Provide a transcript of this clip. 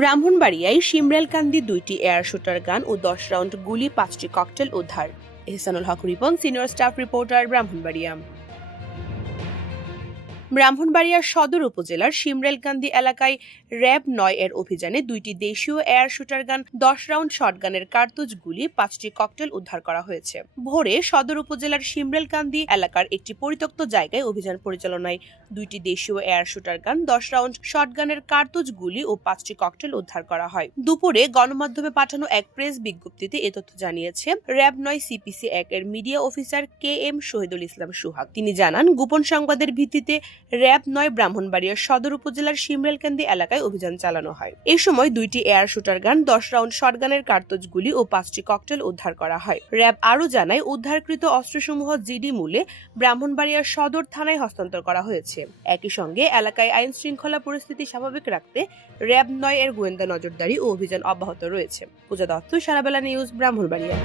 ব্রাহ্মণবাড়িয়ায় শিমরালকান্দি 2টি air shooter gun ও 10 round গুলি 5টি ককটেল উদ্ধার। Ehsanul Haque Ripon, senior staff reporter, Brahmanbaria. ব্রাহ্মণবাড়িয়ার সদর উপজেলার শিমরালকান্দি এলাকায় র্যাব 9 এর অভিযানে 2টি দেশীয় এয়ার শুটার গান, 10 রাউন্ড শটগানের কার্তুজ গুলি, 5টি ককটেল উদ্ধার করা হয়েছে। ভোরে সদর উপজেলার শিমরালকান্দি এলাকার একটি পরিত্যক্ত জায়গায় অভিযান পরিচালনায় 2টি দেশীয় এয়ার শুটার গান, 10 রাউন্ড শটগানের কার্তুজ গুলি ও 5টি ককটেল উদ্ধার করা হয়। দুপুরে গণমাধ্যমে পাঠানো এক প্রেস বিজ্ঞপ্তিতে এ তথ্য জানিয়েছে র্যাব 9 সিপিসি 1 এর media officer KM Shahidul Islam Suhag. তিনি জানান, গোপন সংবাদের ভিত্তিতে র্যাব 9 ব্রাহ্মণবাড়িয়ার সদর উপজেলার শিমরালকান্দি এলাকায় অভিযান চালানো হয়। এই সময় 2টি এয়ার শুটার গান, 10 রাউন্ড শটগানের কার্তুজ গুলি ও 5টি ককটেল উদ্ধার করা হয়। র্যাব আরও জানায়, উদ্ধারকৃত অস্ত্রসমূহ জিডি মূল্যে ব্রাহ্মণবাড়িয়ার সদর থানায় হস্তান্তর করা হয়েছে। একই সঙ্গে এলাকায় আইন শৃঙ্খলা পরিস্থিতি স্বাভাবিক রাখতে র্যাব 9 এর গোয়েন্দা নজরদারি ও অভিযান অব্যাহত রয়েছে। পূজা দত্ত, সারাবেলা নিউজ, ব্রাহ্মণবাড়িয়া।